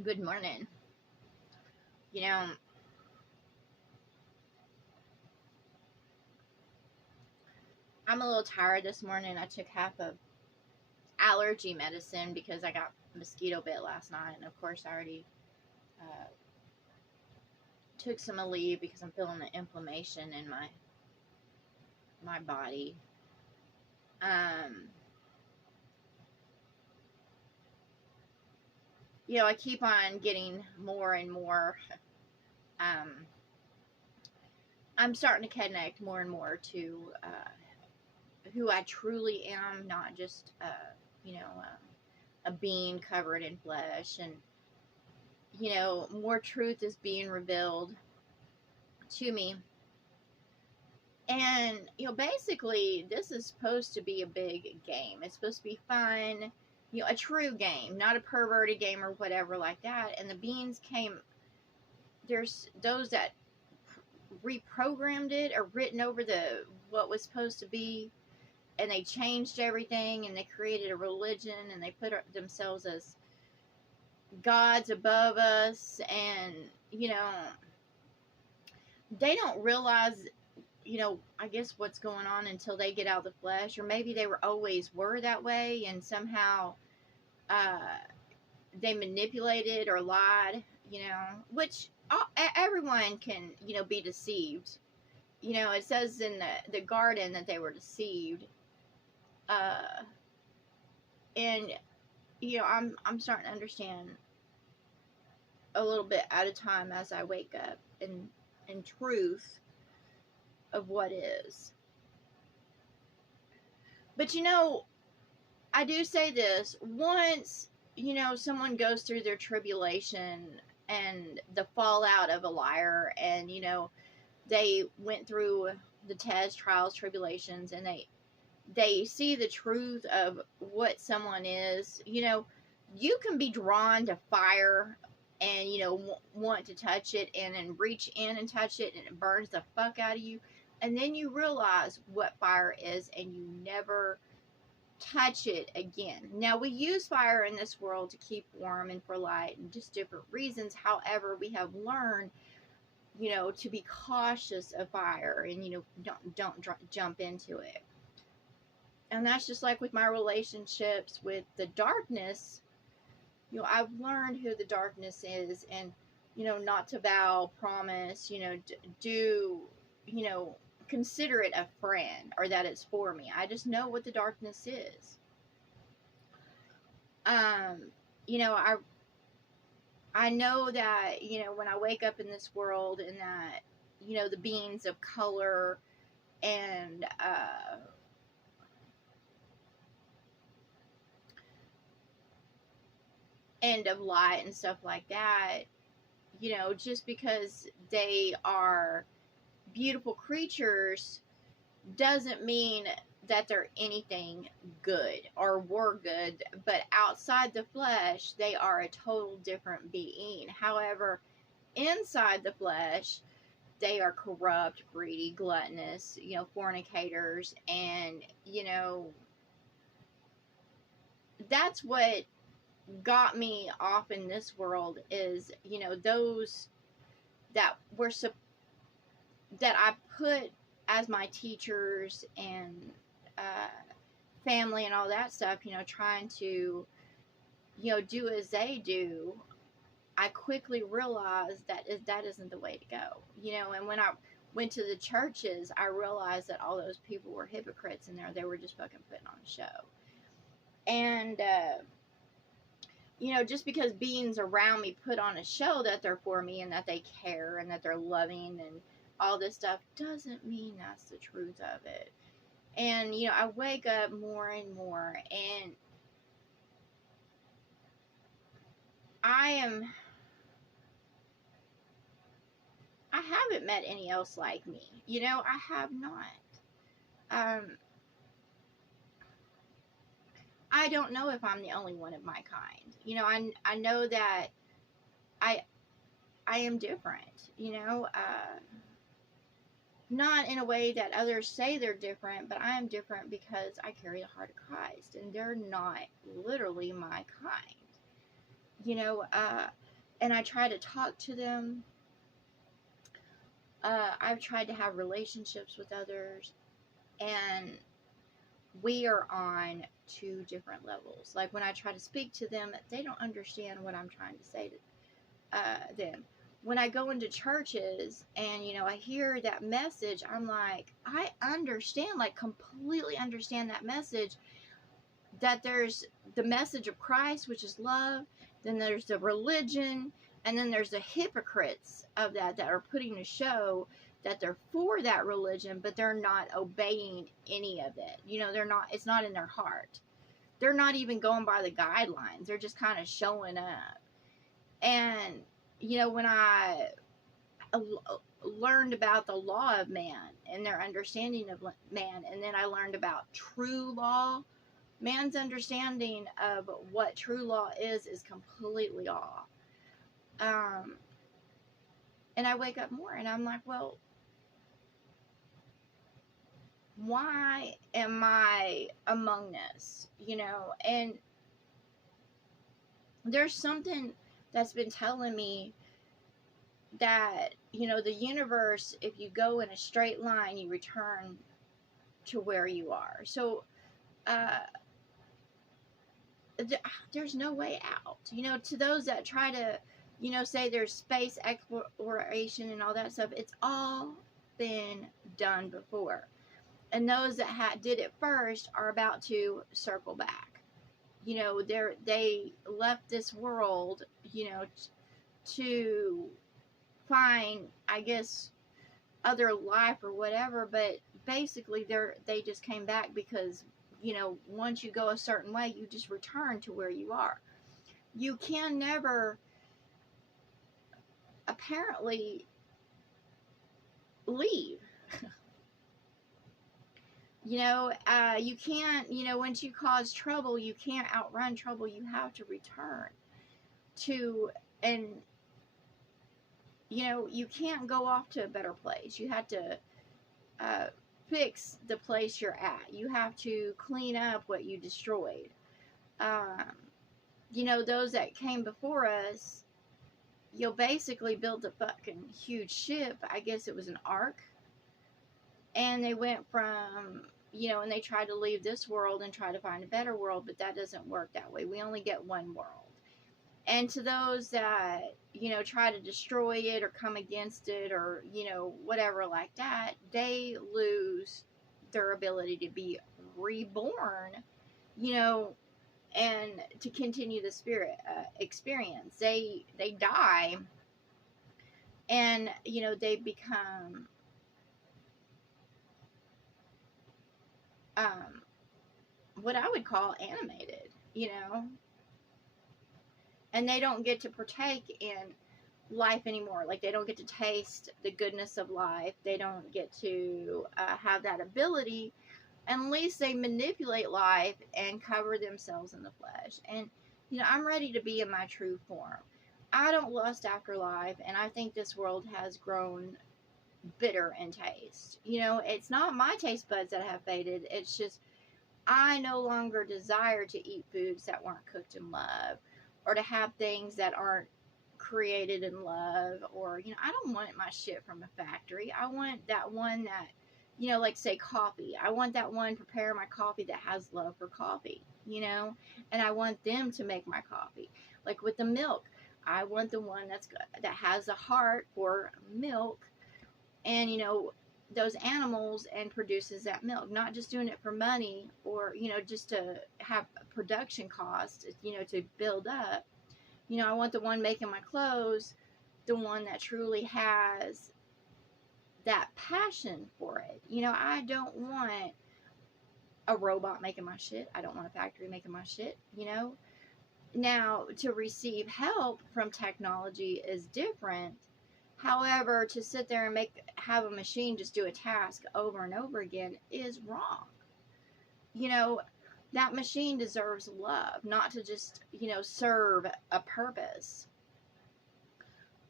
Good morning. You know, I'm a little tired this morning. I took half of allergy medicine because I got mosquito bit last night, and of course, I already uh, took some Aleve because I'm feeling the inflammation in my body. Um, I keep on getting more and more. Um, I'm starting to connect more and more to who I truly am, not just a being covered in flesh, and more truth is being revealed to me. And, basically, this is supposed to be a big game. It's supposed to be fun, a true game, not a perverted game or whatever like that. And the beans came, there's those that reprogrammed it or written over what was supposed to be, and they changed everything, and they created a religion, and they put themselves as gods above us. And, they don't realize, I guess what's going on until they get out of the flesh, or maybe they were that way, and somehow uh, they manipulated or lied, which everyone can, be deceived. It says in the garden that they were deceived, uh, and I'm starting to understand a little bit at a time as I wake up in truth of what is. But I do say this once, someone goes through their tribulation and the fallout of a liar, and, they went through the test, trials, tribulations, and they see the truth of what someone is, you can be drawn to fire and, want to touch it and then reach in and touch it, and it burns the fuck out of you. And then you realize what fire is, and you never touch it again. Now, we use fire in this world to keep warm and for light and just different reasons. However, we have learned, to be cautious of fire, and, don't jump into it. And that's just like with my relationships with the darkness. I've learned who the darkness is, and, not to vow, promise, do, you know, consider it a friend or that it's for me. I just know what the darkness is. Um, I know that, when I wake up in this world, and that, the beings of color and end of light and stuff like that, just because they are beautiful creatures doesn't mean that they're anything good or were good. But outside the flesh, they are a total different being. However, inside the flesh, they are corrupt, greedy, gluttonous, fornicators, and, that's what got me off in this world is, those that were that I put as my teachers and family and all that stuff, trying to, do as they do. I quickly realized that isn't the way to go, and when I went to the churches, I realized that all those people were hypocrites in there. They were just fucking putting on a show. And, just because beings around me put on a show that they're for me and that they care and that they're loving and all this stuff doesn't mean that's the truth of it. And, I wake up more and more, and I haven't met any else like me. I have not. Um, I don't know if I'm the only one of my kind. I know that I I am different. Not in a way that others say they're different, but I am different because I carry the heart of Christ, and they're not literally my kind. You know, uh, and I try to talk to them. I've tried to have relationships with others, and we are on two different levels. Like when I try to speak to them, they don't understand what I'm trying to say to them. When I go into churches and, you know, I hear that message, I'm like, I understand, like completely understand that message, that there's the message of Christ, which is love, then there's the religion, and then there's the hypocrites of that are putting a show that they're for that religion, but they're not obeying any of it. You know, they're not, it's not in their heart. They're not even going by the guidelines. They're just kind of showing up. And, you know, when I learned about the law of man and their understanding of man, and then I learned about true law, man's understanding of what true law is completely off. And I wake up more and I'm like, well, why am I among this? You know, and there's something that's been telling me that, you know, the universe, if you go in a straight line, you return to where you are. So, there's no way out. You know, to those that try to, you know, say there's space exploration and all that stuff, it's all been done before. And those that did it first are about to circle back. You know, they left this world, you know, to find, I guess, other life or whatever, but basically they just came back because, you know, once you go a certain way, you just return to where you are. You can never apparently leave. You know, you can't, you know, once you cause trouble, you can't outrun trouble. You have to return to, and, you know, you can't go off to a better place. You have to fix the place you're at. You have to clean up what you destroyed. You know, those that came before us, you know, basically built a fucking huge ship. I guess it was an ark. And they went from, you know, and they tried to leave this world and try to find a better world, but that doesn't work that way. We only get one world. And to those that, you know, try to destroy it or come against it or, you know, whatever like that, they lose their ability to be reborn, you know, and to continue the spirit experience. They die, and, you know, they become what I would call animated, you know, and they don't get to partake in life anymore. Like, they don't get to taste the goodness of life. They don't get to have that ability unless they manipulate life and cover themselves in the flesh. And, you know, I'm ready to be in my true form. I don't lust after life, and I think this world has grown bitter in taste. You know, it's not my taste buds that have faded. It's just I no longer desire to eat foods that weren't cooked in love, or to have things that aren't created in love, or, you know, I don't want my shit from a factory. I want that one that, you know, like say coffee. I want that one prepare my coffee that has love for coffee, you know, and I want them to make my coffee. Like with the milk, I want the one that has a heart for milk, and, you know, those animals, and produces that milk, not just doing it for money or, you know, just to have production costs, you know, to build up. You know, I want the one making my clothes, the one that truly has that passion for it. You know, I don't want a robot making my shit. I don't want a factory making my shit, you know. Now, to receive help from technology is different. However, to sit there and have a machine just do a task over and over again is wrong. You know, that machine deserves love, not to just, you know, serve a purpose.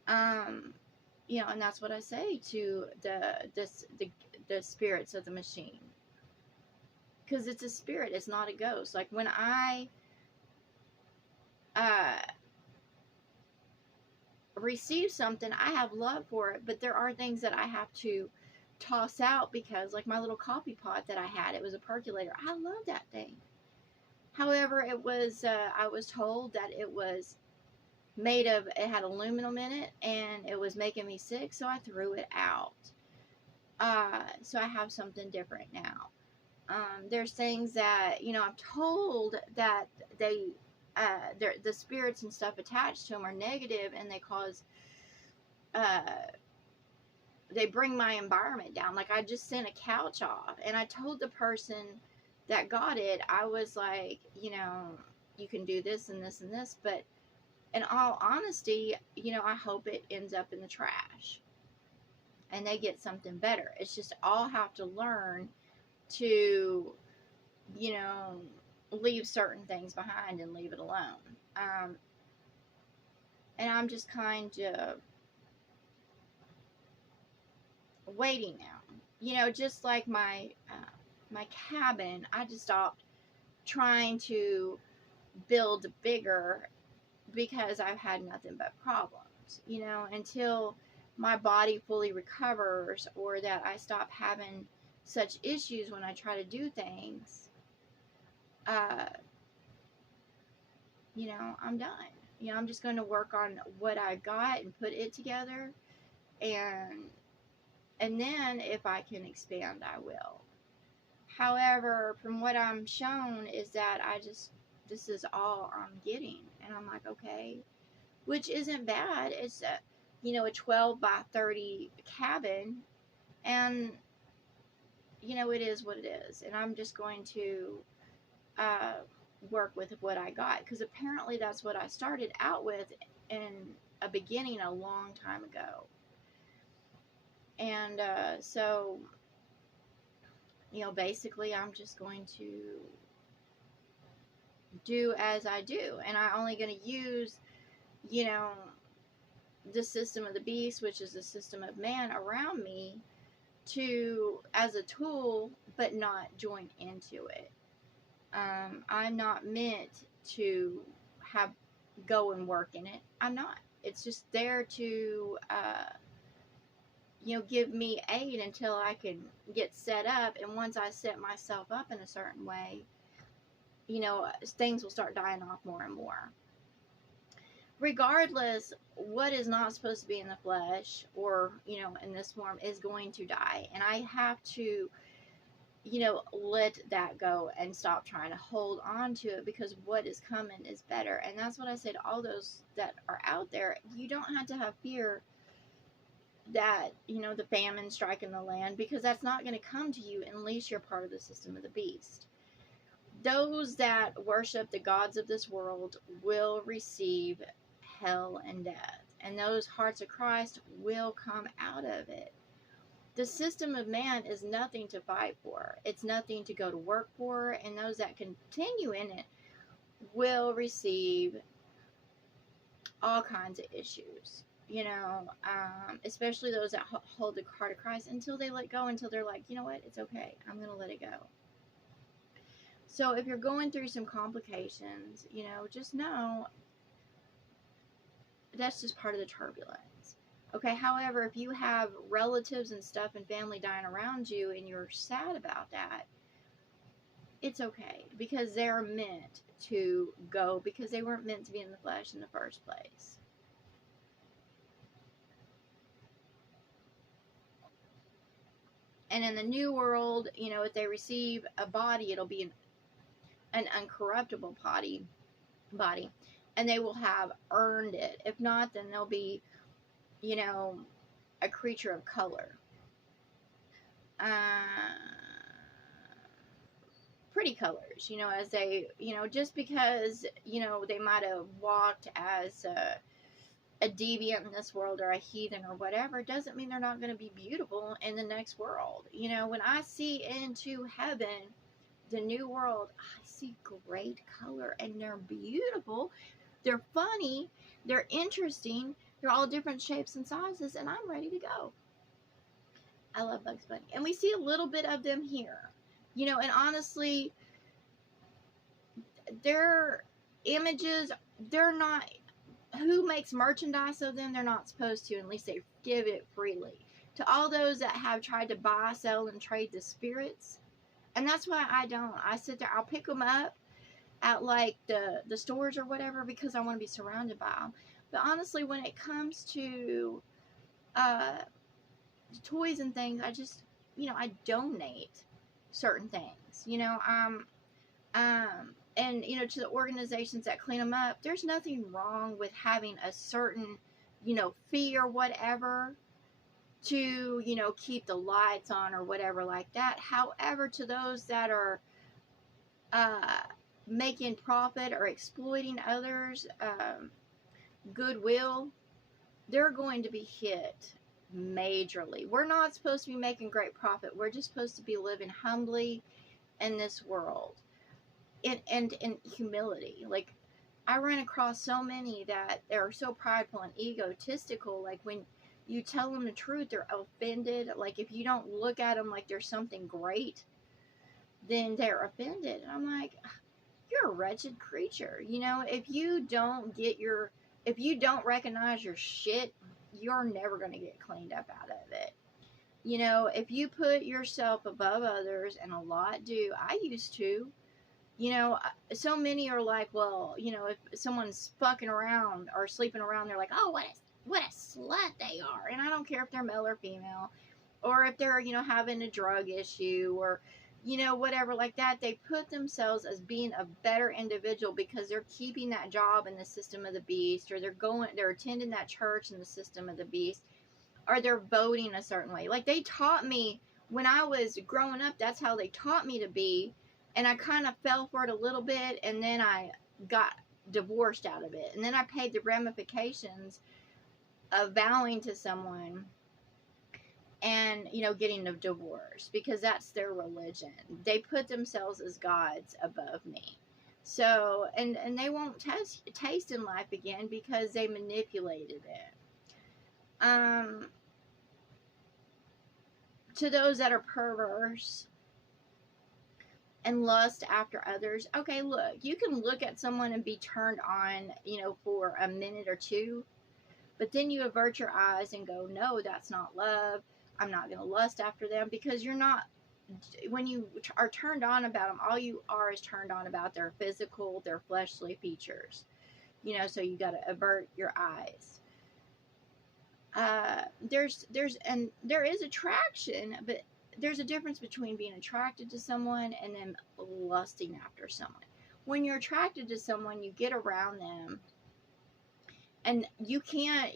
You know, and that's what I say to the spirits of the machine, because it's a spirit, it's not a ghost. Like when I receive something, I have love for it, but there are things that I have to toss out because, like my little coffee pot that I had, it was a percolator. I love that thing. However, it was, I was told that it was made of, it had aluminum in it and it was making me sick, so I threw it out. So I have something different now. There's things that, you know, I'm told that they, the spirits and stuff attached to them are negative and they cause, uh, they bring my environment down. Like I just sent a couch off and I told the person that got it, I was like, you know, you can do this and this and this, but in all honesty, you know, I hope it ends up in the trash and they get something better. It's just all have to learn to, you know, leave certain things behind and leave it alone. And I'm just kind of waiting now. You know, just like my cabin, I just stopped trying to build bigger because I've had nothing but problems. You know, until my body fully recovers or that I stop having such issues when I try to do things, uh, you know, I'm done. You know, I'm just going to work on what I got and put it together, and then if I can expand, I will. However, from what I'm shown is that this is all I'm getting, and I'm like, okay, which isn't bad. It's a, you know, a 12 by 30 cabin, and you know, it is what it is, and I'm just going to uh, work with what I got, because apparently that's what I started out with in a beginning a long time ago. And so, you know, basically I'm just going to do as I do, and I'm only going to use, you know, the system of the beast, which is the system of man around me, to as a tool, but not join into it. I'm not meant to have go and work in it. I'm not. It's just there to, you know, give me aid until I can get set up. And once I set myself up in a certain way, you know, things will start dying off more and more. Regardless, what is not supposed to be in the flesh or, you know, in this form is going to die. And I have to, you know, let that go and stop trying to hold on to it, because what is coming is better. And that's what I said, all those that are out there, you don't have to have fear that, you know, the famine striking the land, because that's not going to come to you unless you're part of the system of the beast. Those that worship the gods of this world will receive hell and death, and those hearts of Christ will come out of it. The system of man is nothing to fight for. It's nothing to go to work for, and those that continue in it will receive all kinds of issues, you know, especially those that hold the heart of Christ until they let go, until they're like, you know what, it's okay, I'm going to let it go. So if you're going through some complications, you know, just know that's just part of the turbulence. Okay, however, if you have relatives and stuff and family dying around you and you're sad about that, it's okay, because they're meant to go, because they weren't meant to be in the flesh in the first place. And in the new world, you know, if they receive a body, it'll be an uncorruptible body, and they will have earned it. If not, then they'll be, you know, a creature of color. Pretty colors, you know, as they, you know, just because, you know, they might have walked as a deviant in this world or a heathen or whatever, doesn't mean they're not going to be beautiful in the next world. You know, when I see into heaven, the new world, I see great color, and they're beautiful, they're funny, they're interesting, they're all different shapes and sizes, and I'm ready to go. I love Bugs Bunny, and we see a little bit of them here, you know, and honestly, their images, they're not, who makes merchandise of them, they're not supposed to, unless they give it freely. To all those that have tried to buy, sell, and trade the spirits, and that's why I don't. I sit there, I'll pick them up at like the stores or whatever because I want to be surrounded by them. But honestly, when it comes to toys and things, I just, I donate certain things. And to the organizations that clean them up. There's nothing wrong with having a certain, fee or whatever to, keep the lights on or whatever like that. However, to those that are making profit or exploiting others, goodwill, they're going to be hit majorly. We're not supposed to be making great profit. We're just supposed to be living humbly in this world, and in humility. Like, I run across so many that they're so prideful and egotistical. Like, when you tell them the truth, they're offended. Like, if you don't look at them like there's something great, then they're offended. And I'm like, you're a wretched creature. If you don't recognize your shit, you're never going to get cleaned up out of it. If you put yourself above others, and a lot do, I used to, so many are like, well, if someone's fucking around or sleeping around, they're like, oh, what a slut they are. And I don't care if they're male or female, or if they're, having a drug issue, or, whatever like that. They put themselves as being a better individual because they're keeping that job in the system of the beast, or they're attending that church in the system of the beast, or they're voting a certain way. Like, they taught me when I was growing up, that's how they taught me to be. And I kind of fell for it a little bit, and then I got divorced out of it. And then I paid the ramifications of vowing to someone and, getting a divorce, because that's their religion. They put themselves as gods above me. So, and they won't taste in life again because they manipulated it. To those that are perverse and lust after others. Okay, look, you can look at someone and be turned on, for a minute or two, but then you avert your eyes and go, no, that's not love. I'm not going to lust after them, because you're not, when you are turned on about them, all you are is turned on about their physical, their fleshly features, so you got to avert your eyes. There is attraction, but there's a difference between being attracted to someone and then lusting after someone. When you're attracted to someone, you get around them, and you can't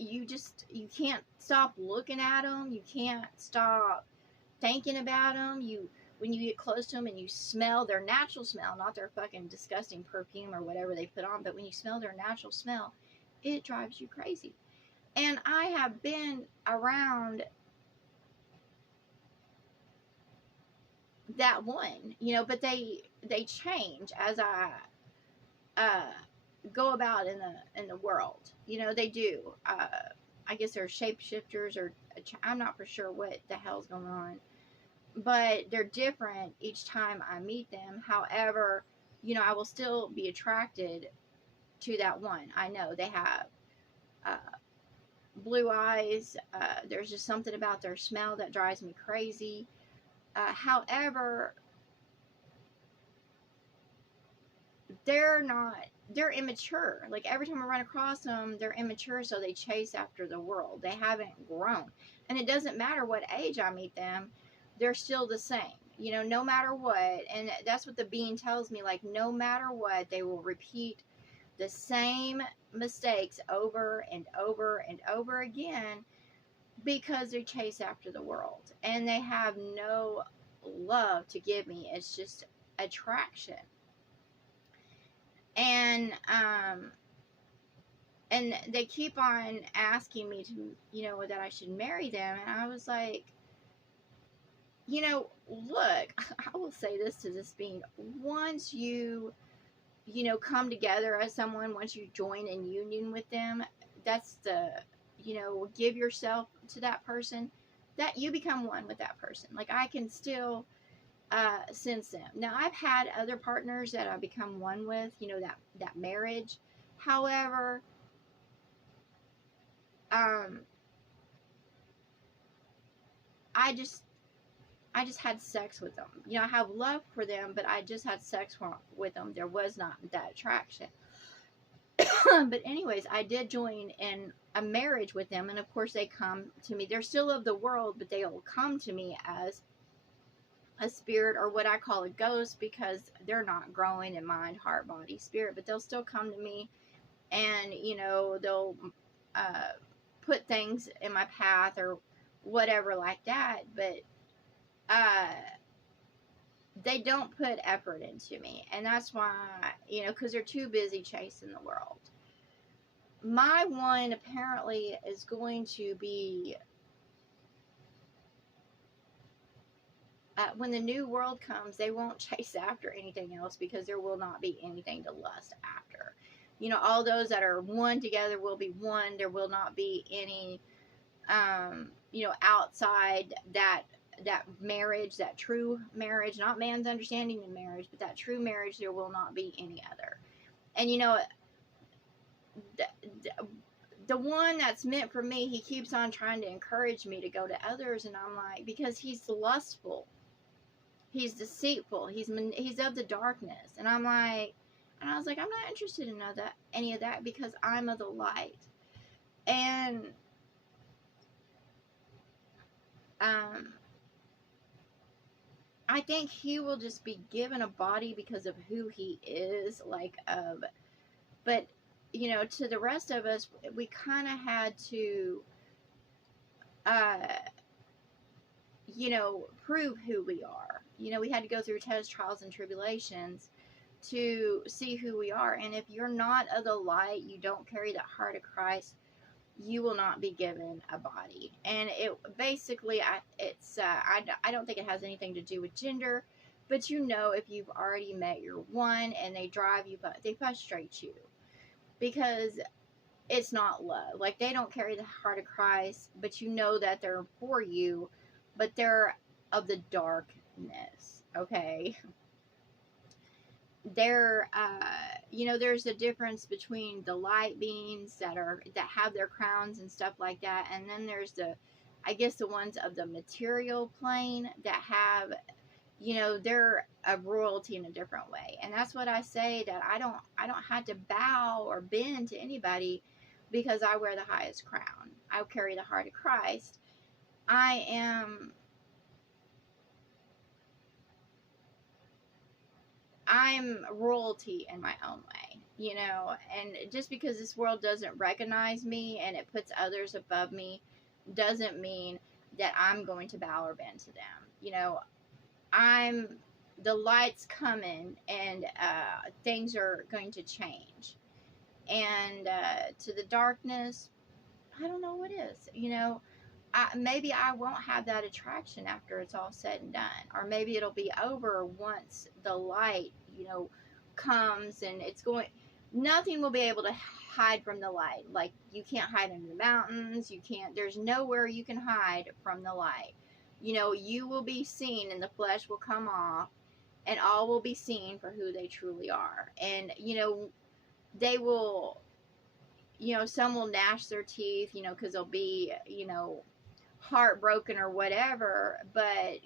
stop looking at them. You can't stop thinking about them. When you get close to them and you smell their natural smell, not their fucking disgusting perfume or whatever they put on, but when you smell their natural smell, it drives you crazy. And I have been around that one, but they change as I go about in the world. They do. I guess they're shapeshifters, or I'm not for sure what the hell's going on, but they're different each time I meet them. However, I will still be attracted to that one. I know they have blue eyes. There's just something about their smell that drives me crazy. However, they're immature. Like, every time I run across them, they're immature, so they chase after the world. They haven't grown. And it doesn't matter what age I meet them, they're still the same. No matter what. And that's what the being tells me. Like, no matter what, they will repeat the same mistakes over and over and over again, because they chase after the world, and they have no love to give me. It's just attraction. And they keep on asking me to, that I should marry them. And I was like, look, I will say this to this being: once you come together as someone, once you join in union with them, that's give yourself to that person, that you become one with that person. Like, I can still sense them. Now, I've had other partners that I've become one with, that marriage. However, um, I just had sex with them. You know, I have love for them, but I just had sex with them. There was not that attraction. But anyways, I did join in a marriage with them, and of course they come to me. They're still of the world, but they'll come to me as a spirit, or what I call a ghost, because they're not growing in mind, heart, body, spirit, but they'll still come to me, and they'll uh, put things in my path or whatever like that, but uh, they don't put effort into me, and that's why, because they're too busy chasing the world. My one apparently is going to be, when the new world comes, they won't chase after anything else, because there will not be anything to lust after. All those that are one together will be one. There will not be any, outside that marriage, that true marriage, not man's understanding of marriage, but that true marriage. There will not be any other. And the, the one that's meant for me, he keeps on trying to encourage me to go to others, and I'm like, because he's lustful, he's deceitful, he's of the darkness, and I was like, I'm not interested in any of that, because I'm of the light. And I think he will just be given a body because of who he is, but to the rest of us, we kind of had to uh prove who we are. We had to go through tests, trials, and tribulations to see who we are. And if you're not of the light, you don't carry the heart of Christ, you will not be given a body. And it basically, I don't think it has anything to do with gender, but if you've already met your one and they drive you, but they frustrate you, because it's not love. Like, they don't carry the heart of Christ, but that they're for you, but they're of the darkness. Okay, there's a difference between the light beings that have their crowns and stuff like that, and then there's the ones of the material plane that have, they're a royalty in a different way. And that's what I say, that I don't have to bow or bend to anybody, because I wear the highest crown. I carry the heart of Christ. I'm royalty in my own way, and just because this world doesn't recognize me and it puts others above me, doesn't mean that I'm going to bow or bend to them. The light's coming, and things are going to change. And to the darkness, I don't know what is. Maybe I won't have that attraction after it's all said and done, or maybe it'll be over once the light, comes, and nothing will be able to hide from the light. Like, you can't hide in the mountains. There's nowhere you can hide from the light. You will be seen, and the flesh will come off, and all will be seen for who they truly are. And, they will, some will gnash their teeth, because they'll be, heartbroken or whatever, but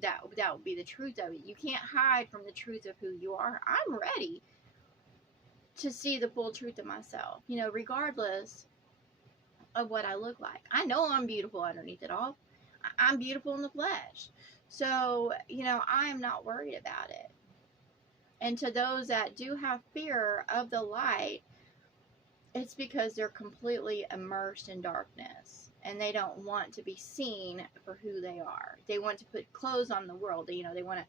that would be the truth of it. You can't hide from the truth of who you are. I'm ready to see the full truth of myself, regardless of what I look like. I know I'm beautiful underneath it all. I'm beautiful in the flesh. So, I am not worried about it. And to those that do have fear of the light, it's because they're completely immersed in darkness, and they don't want to be seen for who they are. They want to put clothes on the world. They want to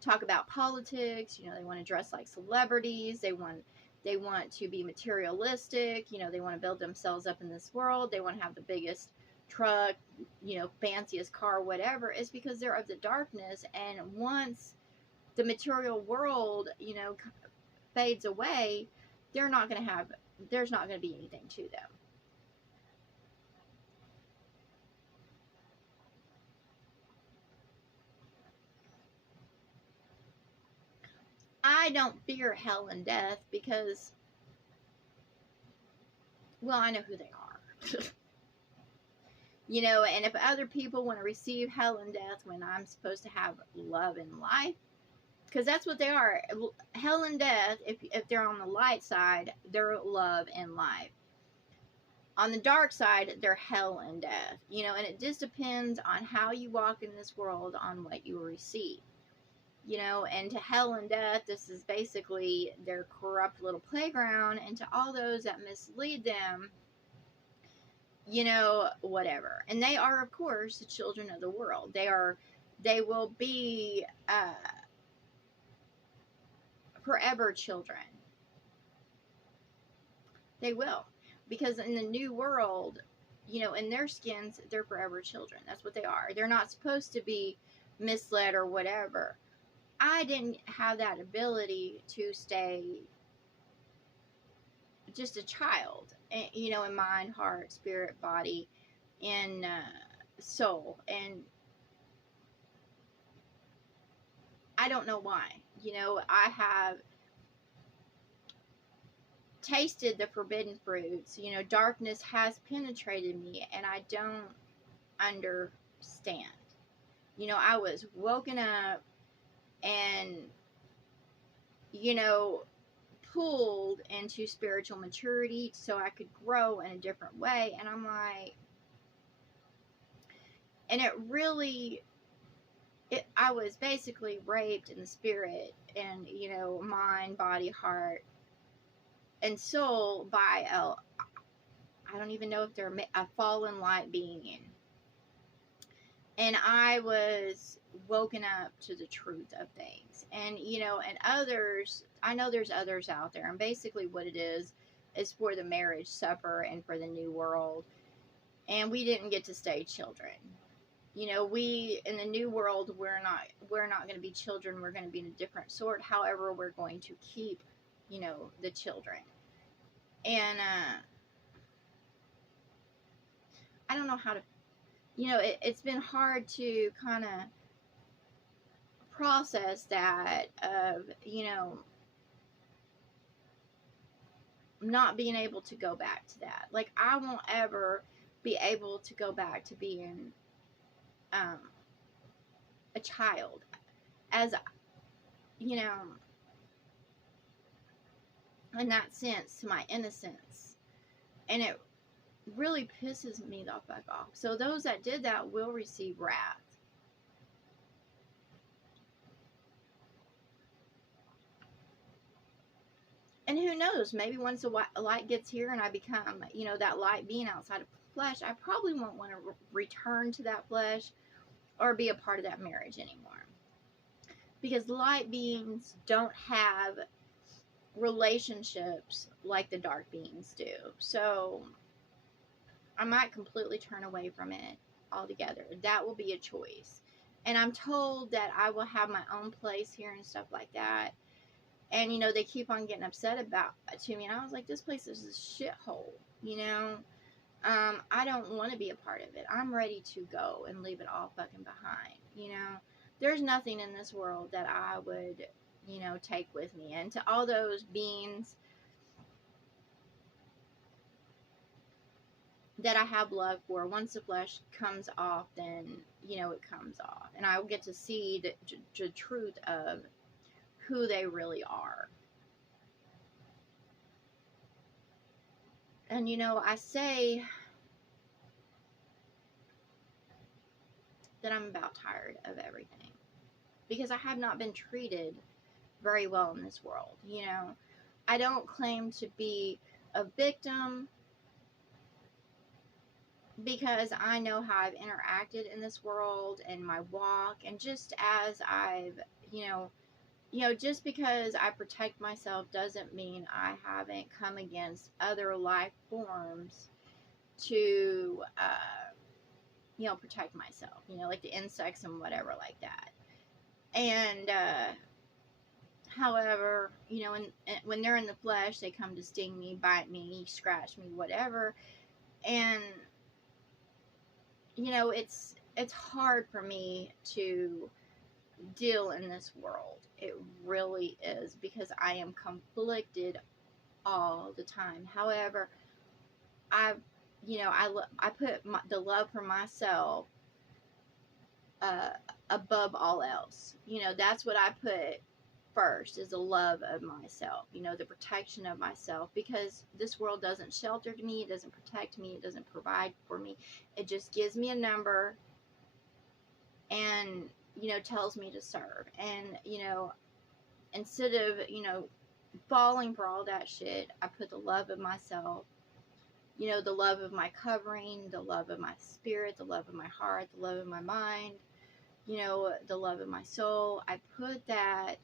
talk about politics. They want to dress like celebrities. They want to be materialistic. They want to build themselves up in this world. They want to have the biggest truck, fanciest car, whatever. It's because they're of the darkness. And once the material world, fades away, there's not going to be anything to them. I don't fear hell and death because, well, I know who they are. You know, and if other people want to receive hell and death when I'm supposed to have love and life, because that's what they are. Hell and death, if they're on the light side, they're love and life. On the dark side, they're hell and death. You know, and it just depends on how you walk in this world, on what you receive. You know, and to hell and death, this is basically their corrupt little playground, and to all those that mislead them, you know, whatever. And they are, of course, the children of the world. They will be forever children. They will. Because in the new world, you know, in their skins, they're forever children. That's what they are. They're not supposed to be misled or whatever. I didn't have that ability to stay just a child, you know, in mind, heart, spirit, body, and soul. And I don't know why. You know, I have tasted the forbidden fruits. You know, darkness has penetrated me, and I don't understand. You know, I was woken up and, you know, pulled into spiritual maturity so I could grow in a different way. And I'm like, and it really, I was basically raped in the spirit and, you know, mind, body, heart, and soul by I don't even know if they're a fallen light being. And I was woken up to the truth of things. And, you know, and others, I know there's others out there. And basically what it is for the marriage supper and for the new world. And we didn't get to stay children. You know, we, in the new world, we're not going to be children. We're going to be in a different sort. However, we're going to keep, you know, the children. And, I don't know how to, you know, it's been hard to kind of process that of, you know, not being able to go back to that. Like, I won't ever be able to go back to being a child, as, you know, in that sense, to my innocence. And it really pisses me the fuck off. So those that did that will receive wrath. And who knows, maybe once the light gets here and I become, you know, that light being outside of flesh, I probably won't want to return to that flesh or be a part of that marriage anymore. Because light beings don't have relationships like the dark beings do. So I might completely turn away from it altogether. That will be a choice. And I'm told that I will have my own place here and stuff like that. And, you know, they keep on getting upset about it to me. And I was like, this place is a shithole, you know. I don't want to be a part of it. I'm ready to go and leave it all fucking behind, you know. There's nothing in this world that I would, you know, take with me. And to all those beings that I have love for, once the flesh comes off, then, you know, it comes off. And I will get to see the truth of who they really are. And, you know, I say that I'm about tired of everything. Because I have not been treated very well in this world, you know. I don't claim to be a victim because I know how I've interacted in this world and my walk, and just as I've, you know, just because I protect myself doesn't mean I haven't come against other life forms to, you know, protect myself, you know, like the insects and whatever like that. And, however, you know, when they're in the flesh, they come to sting me, bite me, scratch me, whatever. And, you know, it's hard for me to deal in this world. It really is, because I am conflicted all the time. However, I've, you know, I put the love for myself above all else. You know, that's what I put first, is the love of myself, you know, the protection of myself, because this world doesn't shelter me, it doesn't protect me, it doesn't provide for me. It just gives me a number and, you know, tells me to serve. And, you know, instead of, you know, falling for all that shit, I put the love of myself, you know, the love of my covering, the love of my spirit, the love of my heart, the love of my mind, you know, the love of my soul. I put that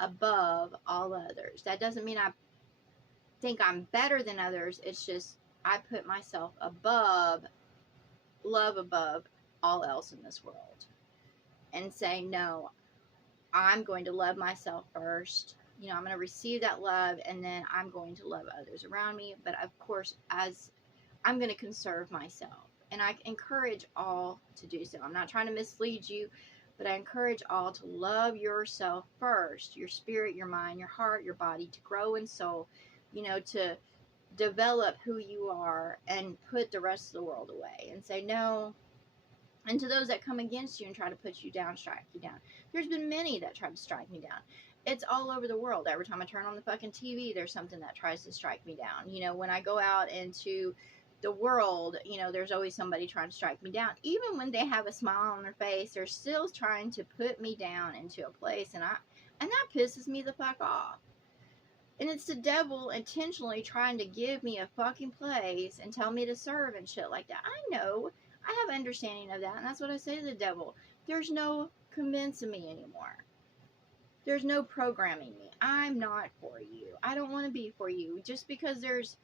above all others. That doesn't mean I think I'm better than others. It's just I put myself above, love above all else in this world. And say, no, I'm going to love myself first. You know, I'm going to receive that love, and then I'm going to love others around me. But of course, as I'm going to conserve myself. And I encourage all to do so. I'm not trying to mislead you, but I encourage all to love yourself first, your spirit, your mind, your heart, your body, to grow in soul, you know, to develop who you are, and put the rest of the world away and say no. And to those that come against you and try to put you down, strike you down. There's been many that tried to strike me down. It's all over the world. Every time I turn on the fucking TV, there's something that tries to strike me down. You know, when I go out into the world, you know, there's always somebody trying to strike me down. Even when they have a smile on their face, they're still trying to put me down into a place, and that pisses me the fuck off. And it's the devil intentionally trying to give me a fucking place and tell me to serve and shit like that. I know. I have understanding of that, and that's what I say to the devil. There's no convincing me anymore. There's no programming me. I'm not for you. I don't want to be for you. Just because there's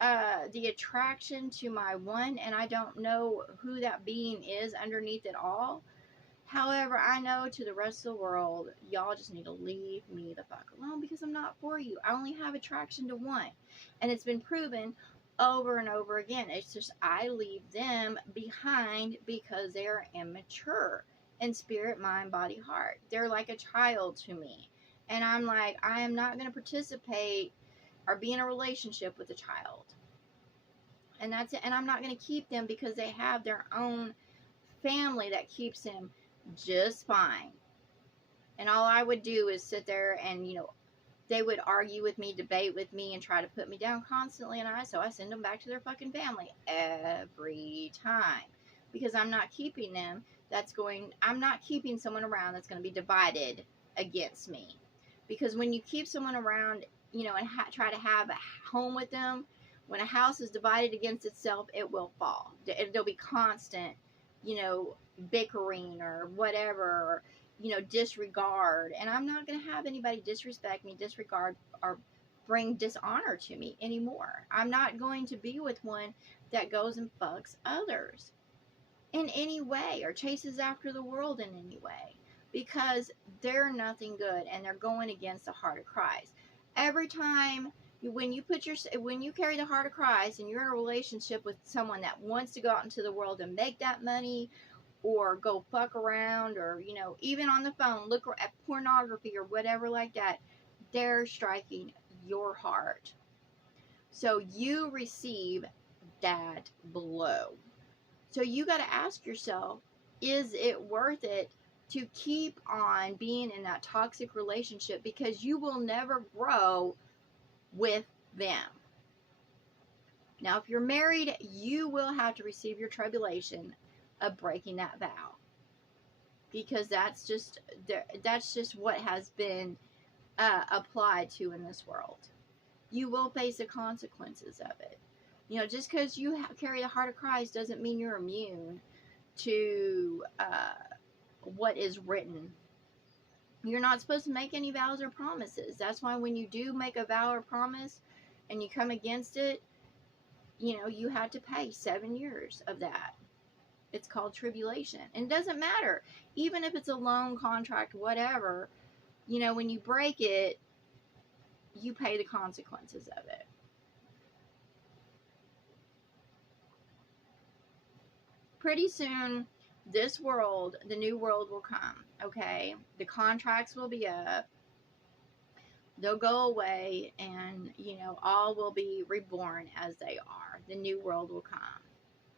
the attraction to my one, and I don't know who that being is underneath it all. However, I know to the rest of the world, y'all just need to leave me the fuck alone, because I'm not for you. I only have attraction to one. And it's been proven over and over again. It's just I leave them behind because they're immature in spirit, mind, body, heart. They're like a child to me. And I'm like, I am not going to participate or be in a relationship with a child. And that's it. And I'm not going to keep them because they have their own family that keeps them just fine. And all I would do is sit there and, you know, they would argue with me, debate with me, and try to put me down constantly. And so I send them back to their fucking family every time, because I'm not keeping them. I'm not keeping someone around that's going to be divided against me. Because when you keep someone around, you know, and try to have a home with them, when a house is divided against itself, it will fall. There'll be constant, you know, bickering or whatever, or, you know, disregard. And I'm not going to have anybody disrespect me, disregard, or bring dishonor to me anymore. I'm not going to be with one that goes and fucks others in any way, or chases after the world in any way, because they're nothing good, and they're going against the heart of Christ. Every time when you carry the heart of Christ, and you're in a relationship with someone that wants to go out into the world and make that money, or go fuck around, or, you know, even on the phone, look at pornography or whatever like that, they're striking your heart. So you receive that blow. So you got to ask yourself, is it worth it to keep on being in that toxic relationship? Because you will never grow with them. Now, if you're married, you will have to receive your tribulation of breaking that vow, because that's just what has been applied to in this world. You will face the consequences of it. You know, just because you carry the heart of Christ doesn't mean you're immune to what is written. You're not supposed to make any vows or promises. That's why when you do make a vow or promise and you come against it, you know, you had to pay 7 years of that. It's called tribulation. And it doesn't matter. Even if it's a loan contract, whatever, you know, when you break it, you pay the consequences of it. Pretty soon, this world, the new world will come, okay? The contracts will be up. They'll go away, and, you know, all will be reborn as they are. The new world will come.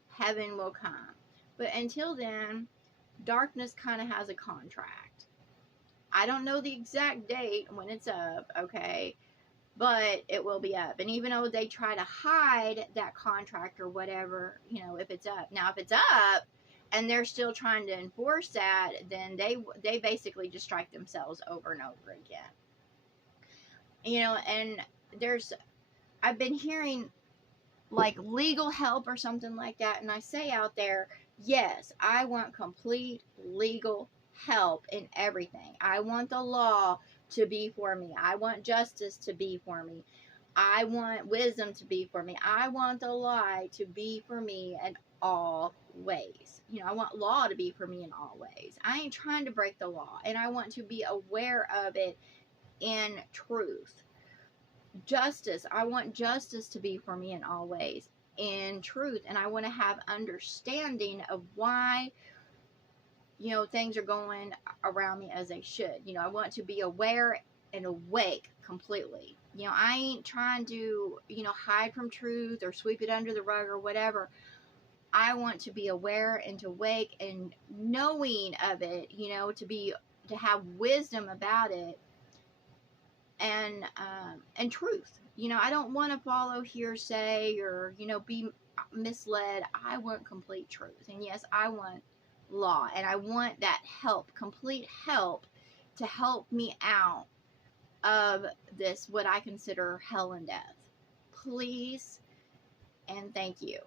Heaven will come. But until then, darkness kind of has a contract. I don't know the exact date when it's up, okay? But it will be up. And even though they try to hide that contract or whatever, if it's up. Now, if it's up and they're still trying to enforce that, then they basically just strike themselves over and over again. And I've been hearing like legal help or something like that. And I say out there, yes, I want complete legal help in everything. I want the law to be for me. I want justice to be for me. I want wisdom to be for me. I want the light to be for me in all ways. I want law to be for me in all ways. I ain't trying to break the law, and I want to be aware of it in truth. Justice, I want justice to be for me in all ways in truth, and I want to have understanding of why things are going around me as they should. I want to be aware and awake completely. I ain't trying to hide from truth or sweep it under the rug or whatever. I want to be aware and to wake and knowing of it, to have wisdom about it and truth. I don't want to follow hearsay or be misled. I want complete truth. And yes, I want law, and I want that help, complete help, to help me out of this, what I consider hell and death. Please and thank you.